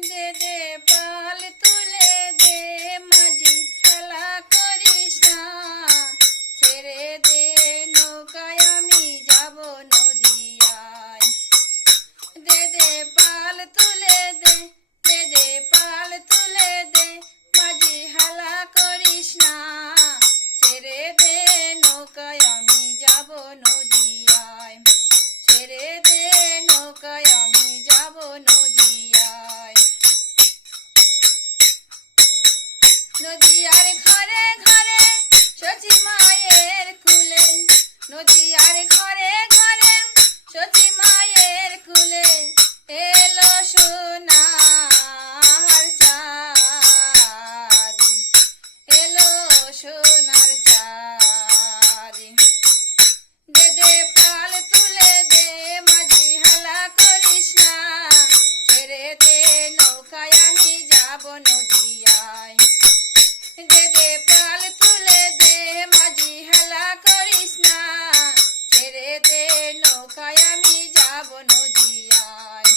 দে দে পাল তুলে দে মাঝি হেলা করিস না, ছেড়ে দে নৌকায় আমি যাব নদিয়ায়। দে দে পাল তুলে দে, দে দে পাল তুলে দে মাঝি হেলা করিস না, ছেড়ে দে নৌকায় আমি যাব নদিয়ায়। ছেড়ে দে নৌকায় আমি যাব নদিয়ায়। নদিয়ার ঘরে ঘরে সচি মায়ের কুলে, নদিয়ার ঘরে ঘরে সচি মায়ের কুলে, এলো সোনার চাঁদ, এলো সোনার চাঁদ। দে দে পাল তুলে দে মাঝি হেলা করিস না, ছেড়ে দে নৌকায় আমি যাব নদিয়ায়। দে দে পাল তুলে দে মাঝি হেলা করিস না, ছেড়ে দে নৌকায় আমি যাব নদিয়ায়।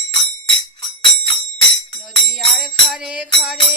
নদিয়ার ঘরে ঘরে